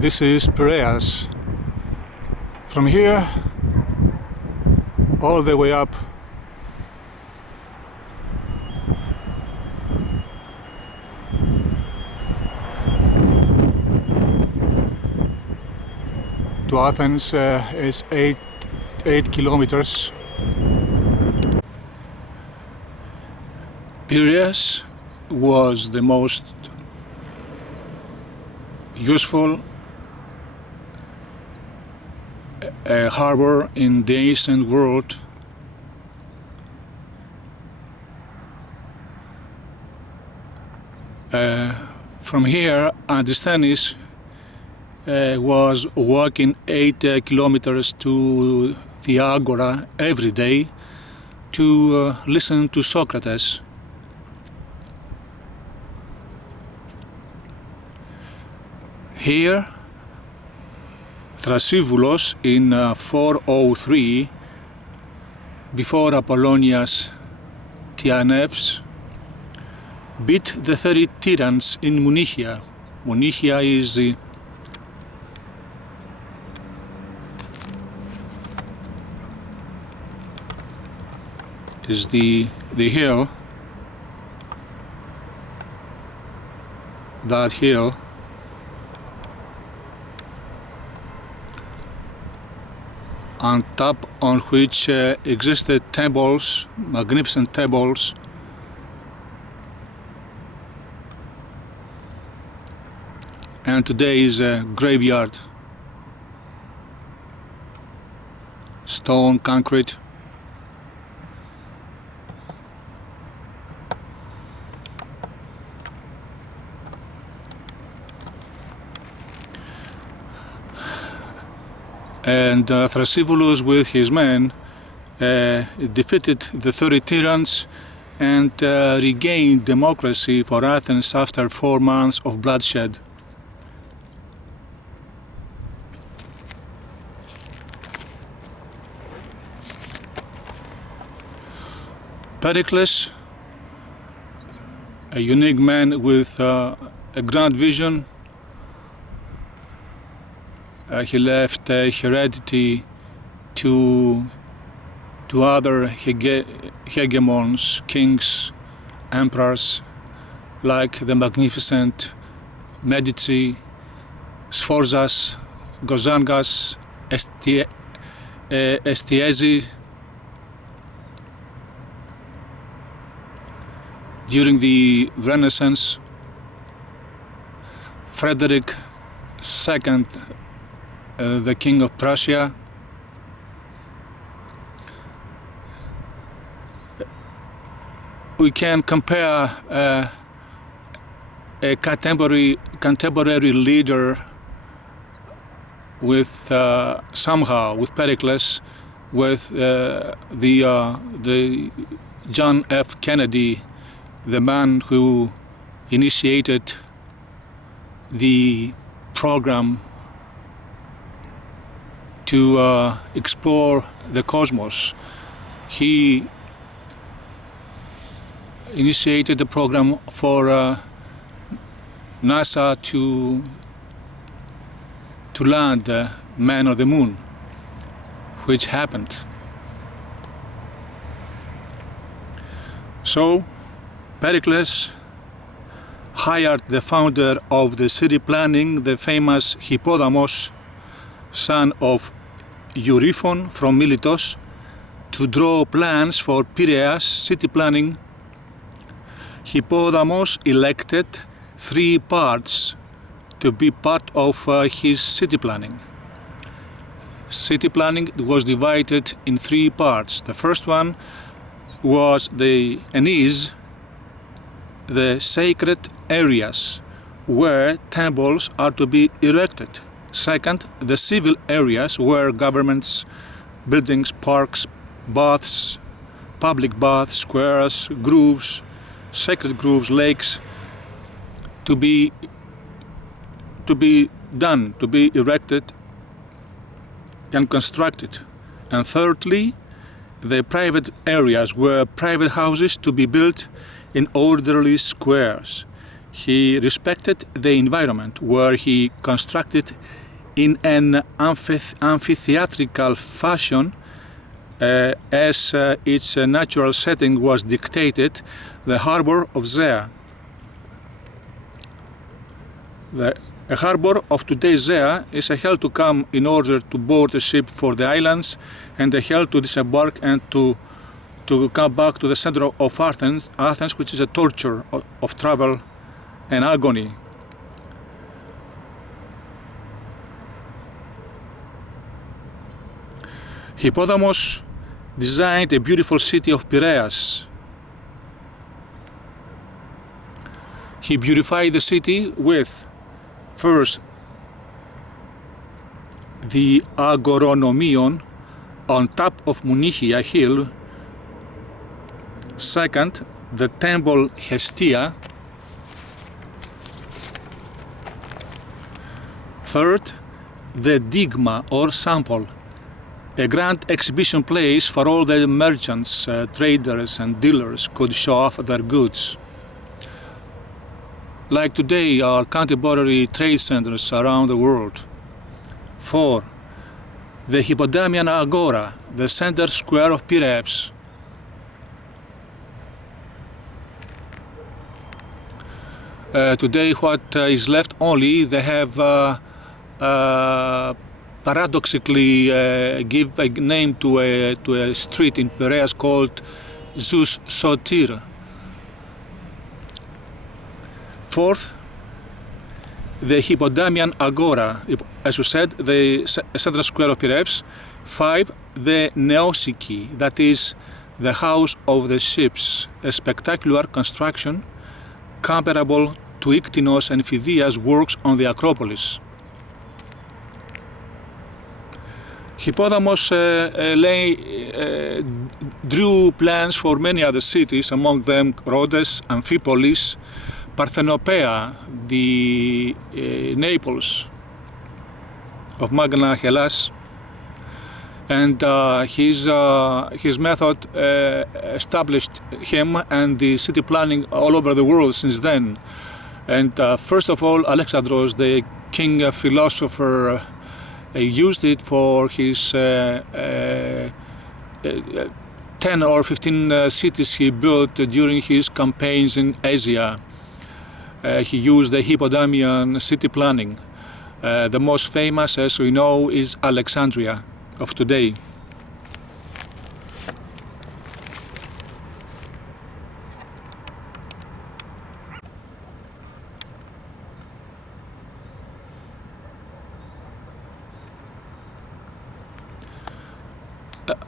This is Pireas. From here all the way up to Athens is 8 kilometers. Pireas was the most useful harbor in the ancient world. From here, ATHEN'S was walking 8 kilometers to the Agora every day to listen to Socrates. Here, Thrasivoulos in 403, before Apollonius Tianephs, beat the 30 tyrants in Munichia. Munichia is the hill, that hill on top on which existed temples, magnificent temples, and today is a graveyard, stone, concrete. And Thrasivoulos with his men defeated the 30 tyrants and regained democracy for Athens after 4 months of bloodshed. Pericles, a unique man with a grand vision, he left heredity to other hegemons, kings, emperors, like the magnificent Medici, Sforzas, Gozangas, Estiesi. During the Renaissance, Frederick II, the King of Prussia, we can compare a contemporary leader with somehow with Pericles, with the John F. Kennedy, the man who initiated the program to explore the cosmos. He initiated the program for NASA to land man on the moon, which happened. So Pericles hired the founder of the city planning, the famous Hippodamos, son of Euryphon from Miletos, to draw plans for Pireas city planning. Hippodamos elected 3 parts to be part of his city planning. City planning was divided in 3 parts. The first one was the sacred areas where temples are to be erected. Second, the civil areas where governments, buildings, parks, baths, public baths, squares, groves, sacred groves, lakes, to be erected and constructed. And thirdly, the private areas were private houses to be built in orderly squares. He respected the environment, where he constructed in an amphitheatrical fashion as its natural setting was dictated, the harbor of Zea. The harbor of today's Zea is a hell to come in order to board a ship for the islands, and a hell to disembark and to come back to the center of Athens, which is a torture of travel and agony. Hippodamos designed a beautiful city of Pireas. He beautified the city with, first, the Agoronomion on top of Munichia hill, second, the temple Hestia, third, the Digma or sample, a grand exhibition place for all the merchants, traders and dealers could show off their goods. Like today, our contemporary trade centers around the world. 4. The Hippodamian Agora, the center square of Pireas. Today, what is left only, they have paradoxically give a name to a street in Pireas called Zeus Sotir. 4th, the Hippodamian Agora, as we said, the central square of Pireas. 5, the Neosiki, that is the house of the ships, a spectacular construction comparable to Iktinos and Phidias' works on the Acropolis. Hippodamos drew plans for many other cities, among them Rhodes, Amphipolis, Parthenopaea, the Naples of Magna Hellas, and his method established him and the city planning all over the world since then. And first of all, Alexandros, the king philosopher, used it for his 10 or 15 cities he built during his campaigns in Asia. He used the Hippodamian city planning. The most famous, as we know, is Alexandria of today.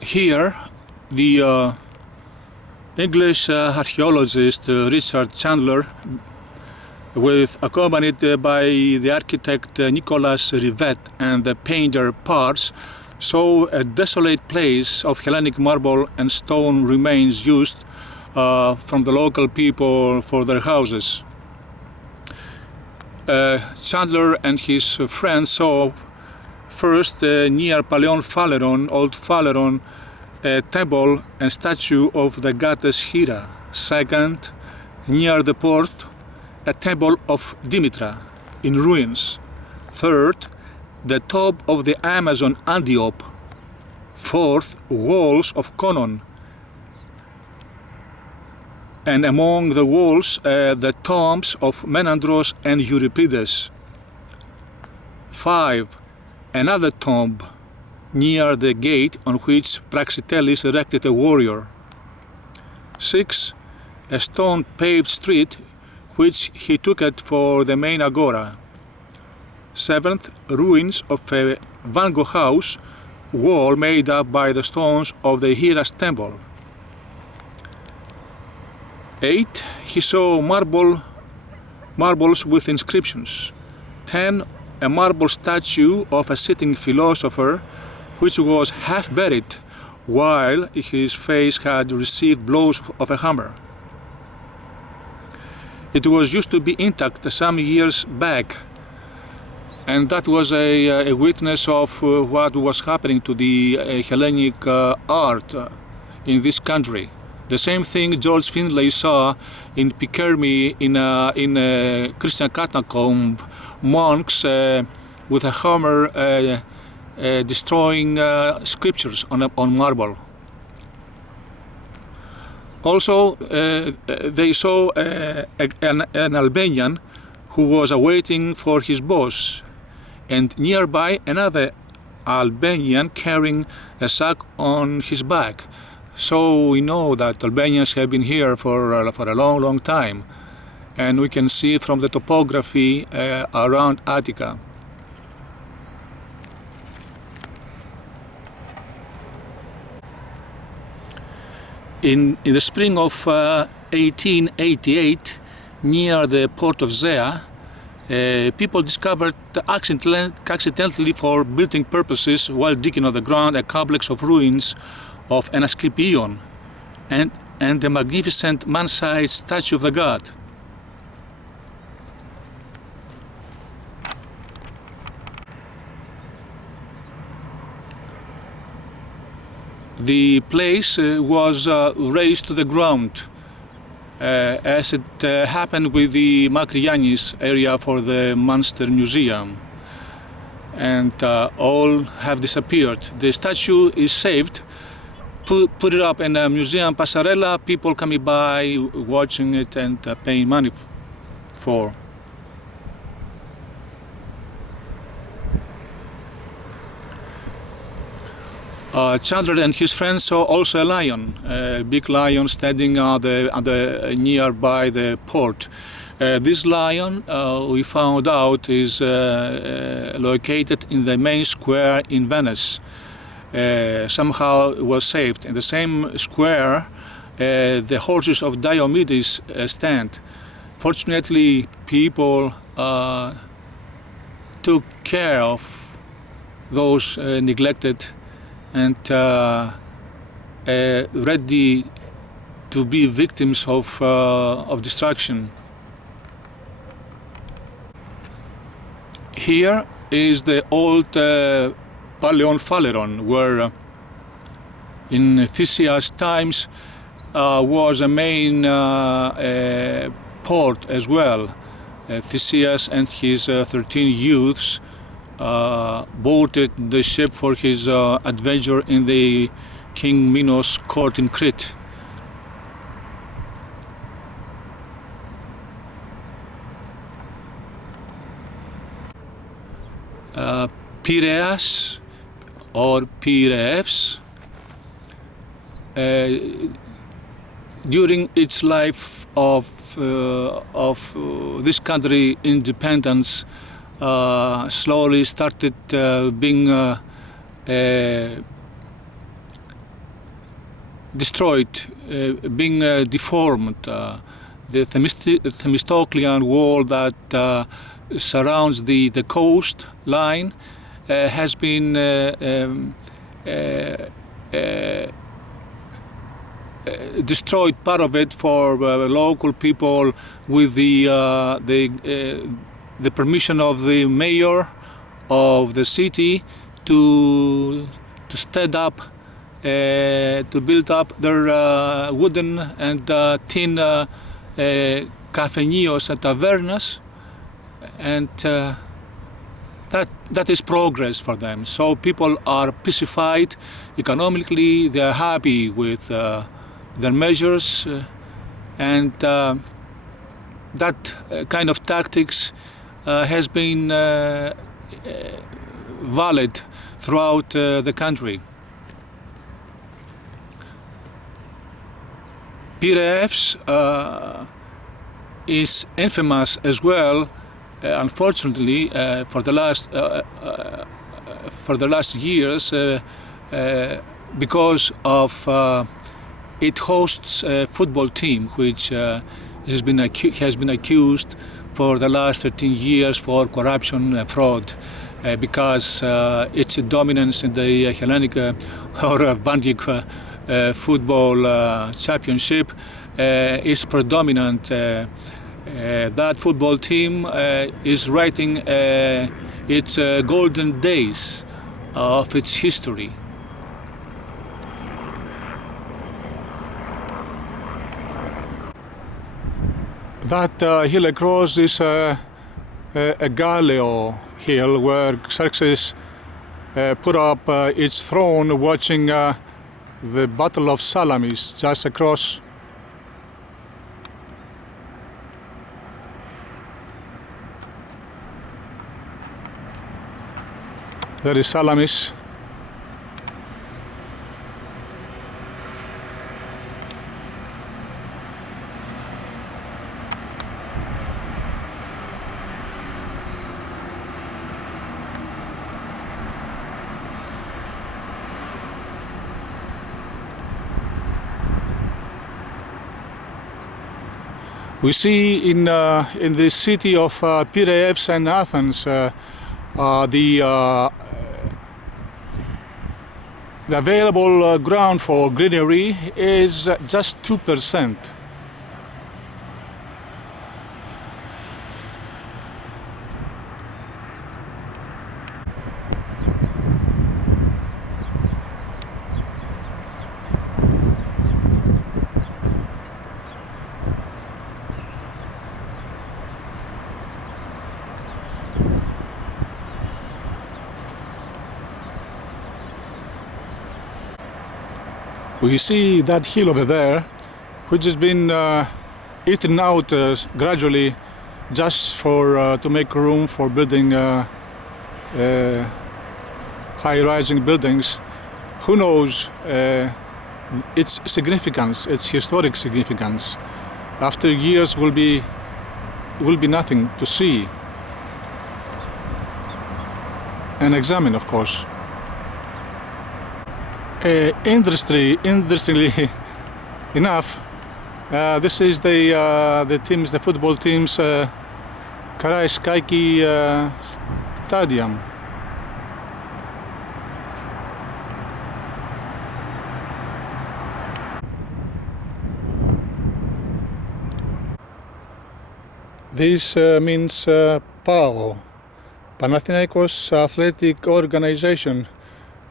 Here, the English archaeologist Richard Chandler, accompanied by the architect Nicholas Rivet and the painter Pars, saw a desolate place of Hellenic marble and stone remains used from the local people for their houses. Chandler and his friends saw first near Palaion Phaleron, Old Phaleron, a temple and statue of the goddess Hera. Second, near the port, a temple of Dimitra in ruins. Third, the top of the Amazon Antiope. Fourth, walls of Conon. And among the walls, the tombs of Menandros and Euripides. 5. Another tomb near the gate on which Praxiteles erected a warrior. 6. A stone paved street which he took it for the main agora. 7th, ruins of a Van Gogh house wall made up by the stones of the Hera's temple. 8. He saw marbles with inscriptions. 10. A marble statue of a sitting philosopher which was half buried while his face had received blows of a hammer. It was used to be intact some years back, and that was a witness of what was happening to the Hellenic art in this country. The same thing George Findlay saw in Piquerme in a Christian catacomb, monks with a hammer destroying scriptures on marble. Also, they saw an Albanian who was awaiting for his boss, and nearby another Albanian carrying a sack on his back. So we know that Albanians have been here for a long time, and we can see from the topography around Attica. In the spring of 1888, near the port of Zea, people discovered accidentally for building purposes while digging on the ground a complex of ruins of an Asclepion and a magnificent man-sized statue of the god. The place was razed to the ground, as it happened with the Makrianis area for the Munster Museum, and all have disappeared. The statue is saved, put it up in a museum passerella, people coming by, watching it and paying money for. Chandler and his friends saw also a lion, a big lion standing nearby the port. This lion, we found out, is located in the main square in Venice. Somehow it was saved. In the same square, the horses of Diomedes stand. Fortunately, people took care of those neglected and ready to be victims of destruction. Here is the old Palaion Phaleron, where in Theseus times was a main port as well. Theseus and his 13 youths boarded the ship for his adventure in the King Minos' court in Crete. Pireas or Pireas, during its life of this country independence, slowly started being destroyed, being deformed. The Themistoclean wall that surrounds the coastline has been destroyed, part of it, for local people with the permission of the mayor of the city to stand up, to build up their wooden and tin cafeñios and tavernas, and that is progress for them. So people are pacified economically, they are happy with their measures, and that kind of tactics has been valid throughout the country. Pireas is infamous as well, unfortunately, for the last years, because of it hosts a football team which has been accused for the last 13 years for corruption and fraud, because its dominance in the Hellenic or Vandic football championship is predominant. That football team is writing its golden days of its history. That hill across is a Gallio hill where Xerxes put up its throne watching the Battle of Salamis just across. There is Salamis. We see in the city of Pireas and Athens the available ground for greenery is just 2%. We see that hill over there, which has been eaten out gradually, just for to make room for building high-rising buildings. Who knows its significance, its historic significance? After years, will be nothing to see and examine, of course. Interestingly enough, this is the football team's Pireas stadium. This means PAO, Panathinaikos Athletic Organization.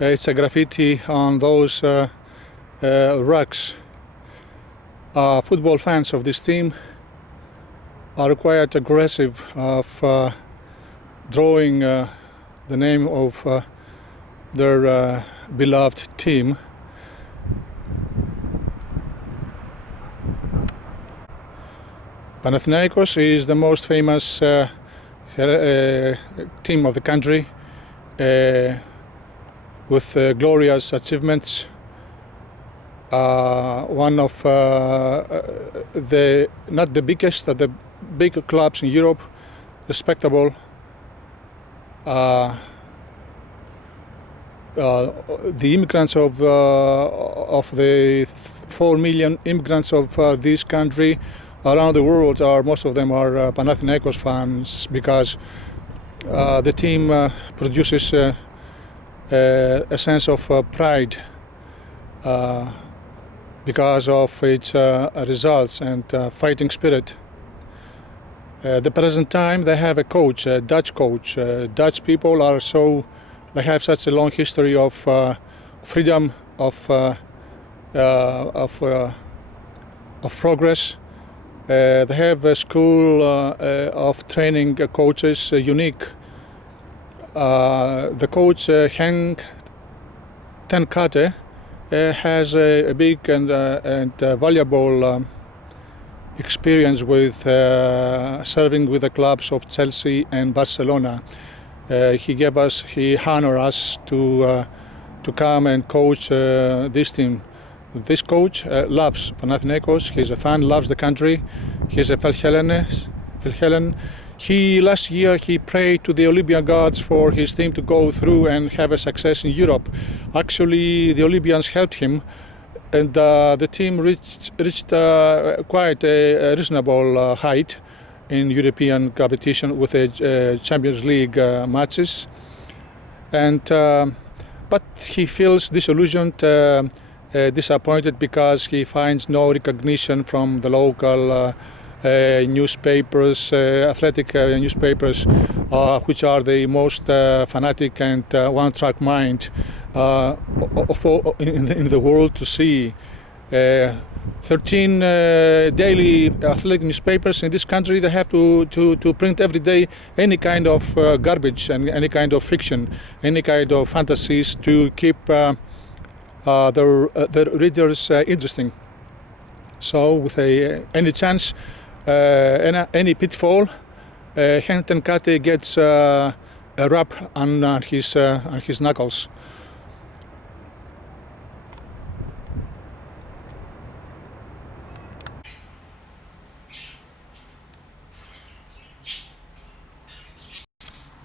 It's a graffiti on those rugs. Football fans of this team are quite aggressive of drawing the name of their beloved team. Panathinaikos is the most famous team of the country, with glorious achievements. One of the, not the biggest, but the big clubs in Europe, respectable. The immigrants of the 4 million immigrants of this country around the world most of them are Panathinaikos fans, because the team produces a sense of pride because of its results and fighting spirit. At the present time, they have a coach, a Dutch coach. Dutch people they have such a long history of freedom, of progress. They have a school of training coaches, unique. The coach Henk ten Kate has a big and valuable experience with serving with the clubs of Chelsea and Barcelona. He honored us to come and coach this team. This coach loves Panathinaikos. He's a fan, loves the country. He's a Philhellen. Last year he prayed to the Olympian gods for his team to go through and have a success in Europe. Actually, the Olympians helped him, and the team reached quite a reasonable height in European competition with the Champions League matches. But he feels disillusioned, disappointed, because he finds no recognition from the local newspapers, athletic newspapers, which are the most fanatic and one-track mind in the world to see. 13 daily athletic newspapers in this country. They have to print every day any kind of garbage and any kind of fiction, any kind of fantasies to keep their readers interesting. So with any chance, any pitfall, Henry Kate gets a rap on his knuckles.